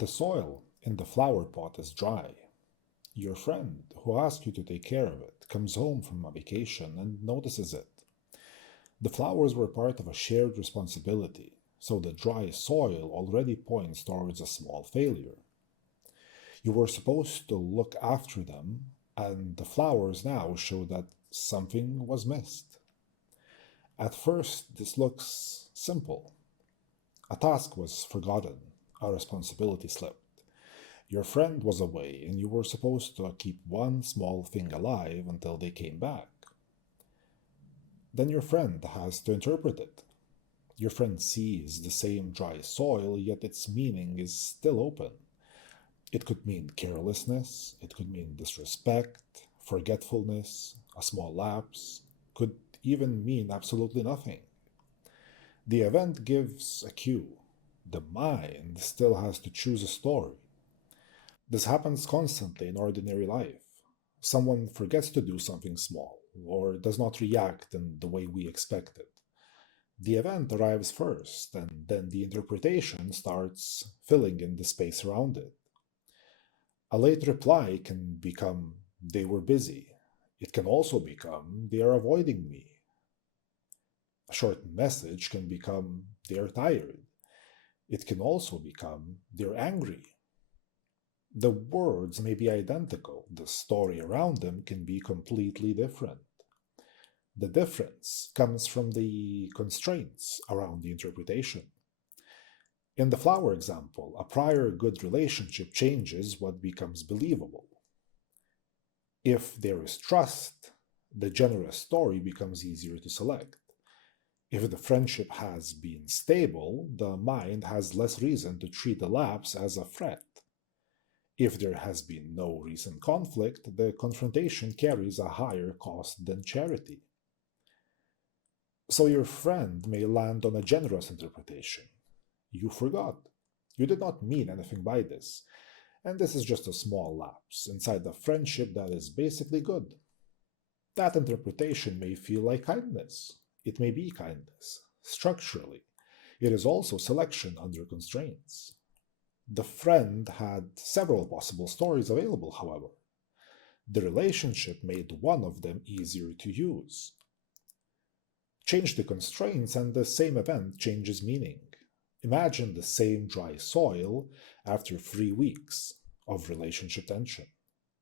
The soil in the flower pot is dry. Your friend, who asked you to take care of it, comes home from a vacation and notices it. The flowers were part of a shared responsibility, so the dry soil already points towards a small failure. You were supposed to look after them, and the flowers now show that something was missed. At first, this looks simple. A task was forgotten, a responsibility slipped. Your friend was away, and you were supposed to keep one small thing alive until they came back. Then your friend has to interpret it. Your friend sees the same dry soil, yet its meaning is still open. It could mean carelessness, it could mean disrespect, forgetfulness, a small lapse, could even mean absolutely nothing. The event gives a cue. The mind still has to choose a story. This happens constantly in ordinary life. Someone forgets to do something small, or does not react in the way we expected. The event arrives first, and then the interpretation starts filling in the space around it. A late reply can become, they were busy. It can also become, they are avoiding me. A short message can become, they are tired. It can also become, they're angry. The words may be identical, the story around them can be completely different. The difference comes from the constraints around the interpretation. In the flower example, a prior good relationship changes what becomes believable. If there is trust, the generous story becomes easier to select. If the friendship has been stable, the mind has less reason to treat the lapse as a threat. If there has been no recent conflict, the confrontation carries a higher cost than charity. So your friend may land on a generous interpretation. You forgot. You did not mean anything by this, and this is just a small lapse inside a friendship that is basically good. That interpretation may feel like kindness. It may be kindness. Structurally, it is also selection under constraints. The friend had several possible stories available, however. The relationship made one of them easier to use. Change the constraints, and the same event changes meaning. Imagine the same dry soil after 3 weeks of relationship tension.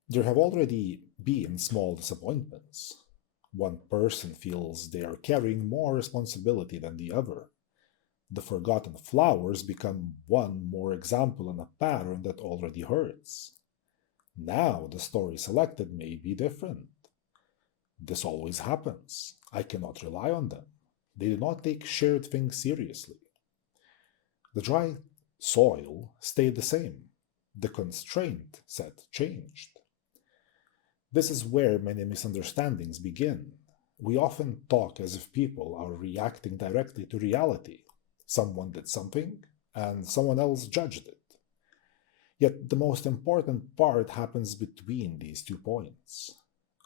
There have already been small disappointments. One person feels they are carrying more responsibility than the other. The forgotten flowers become one more example in a pattern that already hurts. Now the story selected may be different. This always happens. I cannot rely on them. They do not take shared things seriously. The dry soil stayed the same. The constraint set changed. This is where many misunderstandings begin. We often talk as if people are reacting directly to reality. Someone did something, and someone else judged it. Yet the most important part happens between these 2 points.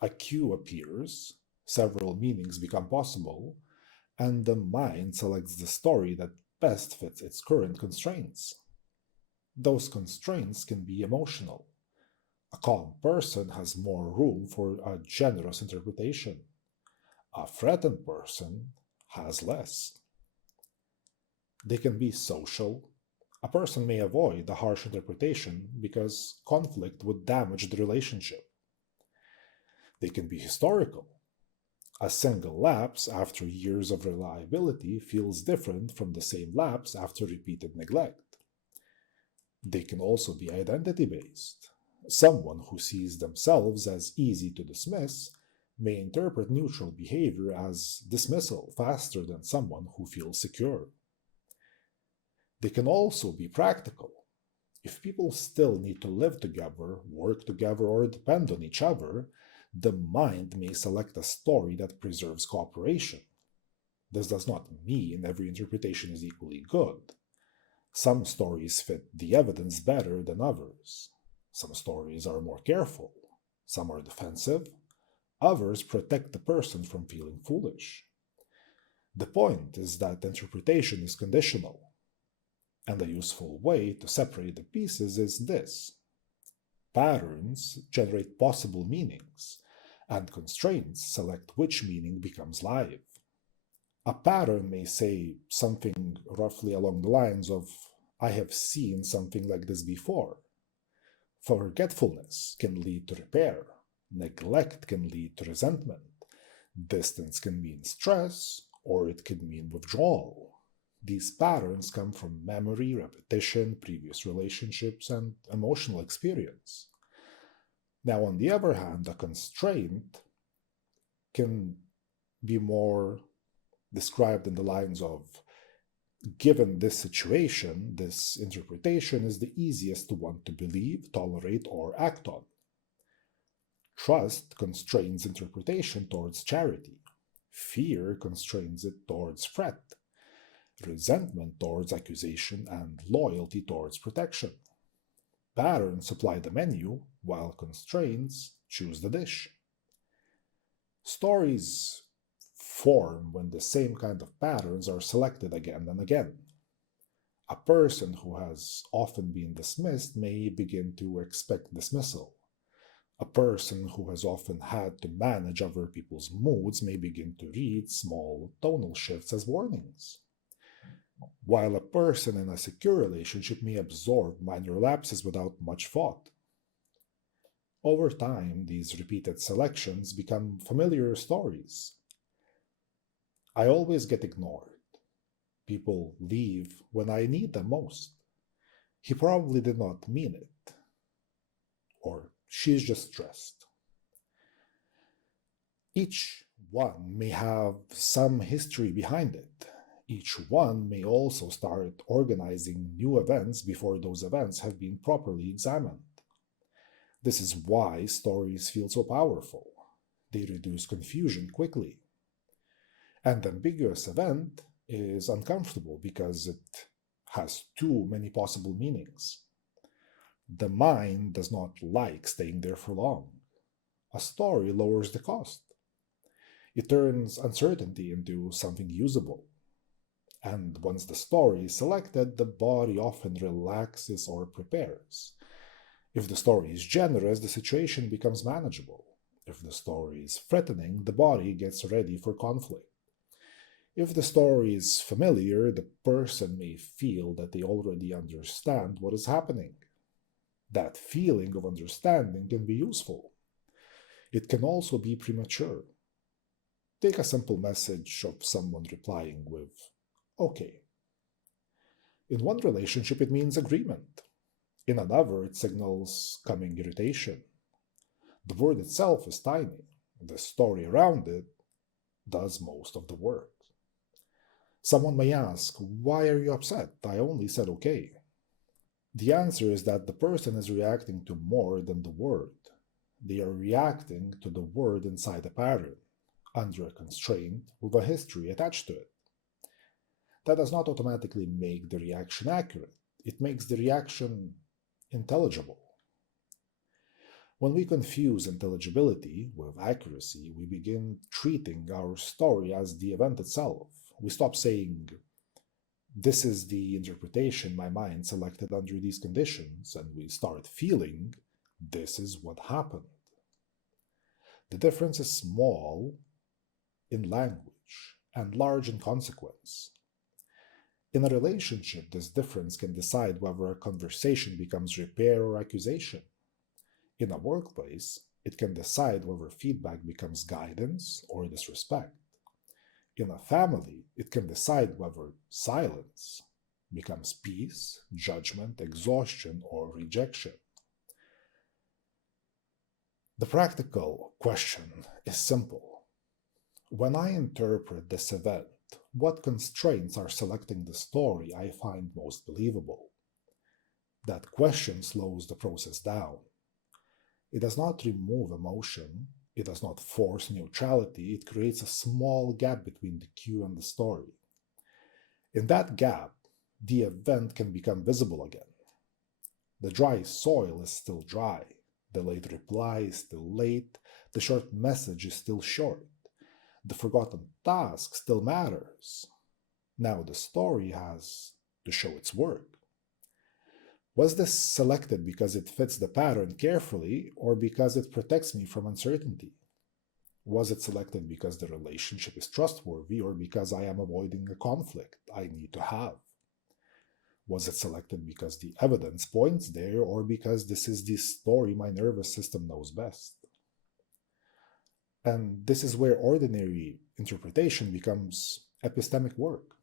A cue appears, several meanings become possible, and the mind selects the story that best fits its current constraints. Those constraints can be emotional. A calm person has more room for a generous interpretation. A threatened person has less. They can be social. A person may avoid a harsh interpretation because conflict would damage the relationship. They can be historical. A single lapse after years of reliability feels different from the same lapse after repeated neglect. They can also be identity based. Someone who sees themselves as easy to dismiss may interpret neutral behavior as dismissal faster than someone who feels secure. They can also be practical. If people still need to live together, work together, or depend on each other, the mind may select a story that preserves cooperation. This does not mean every interpretation is equally good. Some stories fit the evidence better than others. Some stories are more careful. Some are defensive. Others protect the person from feeling foolish. The point is that interpretation is conditional. And a useful way to separate the pieces is this: patterns generate possible meanings, and constraints select which meaning becomes live. A pattern may say something roughly along the lines of, I have seen something like this before. Forgetfulness can lead to repair. Neglect can lead to resentment. Distance can mean stress, or it can mean withdrawal. These patterns come from memory, repetition, previous relationships, and emotional experience. Now, on the other hand, a constraint can be more described in the lines of, given this situation, this interpretation is the easiest one to believe, tolerate, or act on. Trust constrains interpretation towards charity. Fear constrains it towards threat. Resentment towards accusation, and loyalty towards protection. Patterns supply the menu, while constraints choose the dish. Stories form when the same kind of patterns are selected again and again. A person who has often been dismissed may begin to expect dismissal. A person who has often had to manage other people's moods may begin to read small tonal shifts as warnings. While a person in a secure relationship may absorb minor lapses without much thought. Over time, these repeated selections become familiar stories. I always get ignored. People leave when I need them most. He probably did not mean it. Or she's just stressed. Each one may have some history behind it. Each one may also start organizing new events before those events have been properly examined. This is why stories feel so powerful. They reduce confusion quickly. An ambiguous event is uncomfortable because it has too many possible meanings. The mind does not like staying there for long. A story lowers the cost. It turns uncertainty into something usable. And once the story is selected, the body often relaxes or prepares. If the story is generous, the situation becomes manageable. If the story is threatening, the body gets ready for conflict. If the story is familiar, the person may feel that they already understand what is happening. That feeling of understanding can be useful. It can also be premature. Take a simple message of someone replying with, okay. In one relationship, it means agreement. In another, it signals coming irritation. The word itself is tiny. The story around it does most of the work. Someone may ask, why are you upset? I only said okay. The answer is that the person is reacting to more than the word. They are reacting to the word inside a pattern, under a constraint with a history attached to it. That does not automatically make the reaction accurate. It makes the reaction intelligible. When we confuse intelligibility with accuracy, we begin treating our story as the event itself. We stop saying, this is the interpretation my mind selected under these conditions, and we start feeling, this is what happened. The difference is small in language and large in consequence. In a relationship, this difference can decide whether a conversation becomes repair or accusation. In a workplace, it can decide whether feedback becomes guidance or disrespect. In a family, it can decide whether silence becomes peace, judgment, exhaustion, or rejection. The practical question is simple. When I interpret this event, what constraints are selecting the story I find most believable? That question slows the process down. It does not remove emotion, it does not force neutrality, it creates a small gap between the cue and the story. In that gap, the event can become visible again. The dry soil is still dry, the late reply is still late, the short message is still short, the forgotten task still matters. Now the story has to show its work. Was this selected because it fits the pattern carefully or because it protects me from uncertainty? Was it selected because the relationship is trustworthy or because I am avoiding a conflict I need to have? Was it selected because the evidence points there or because this is the story my nervous system knows best? And this is where ordinary interpretation becomes epistemic work.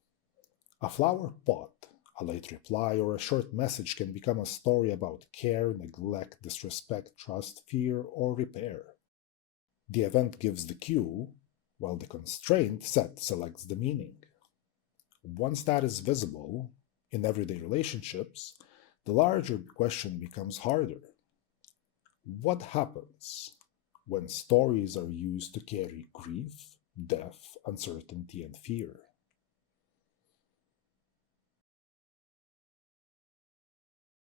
A flower pot, a late reply, or a short message can become a story about care, neglect, disrespect, trust, fear, or repair. The event gives the cue, while the constraint set selects the meaning. Once that is visible in everyday relationships, the larger question becomes harder. What happens when stories are used to carry grief, death, uncertainty, and fear?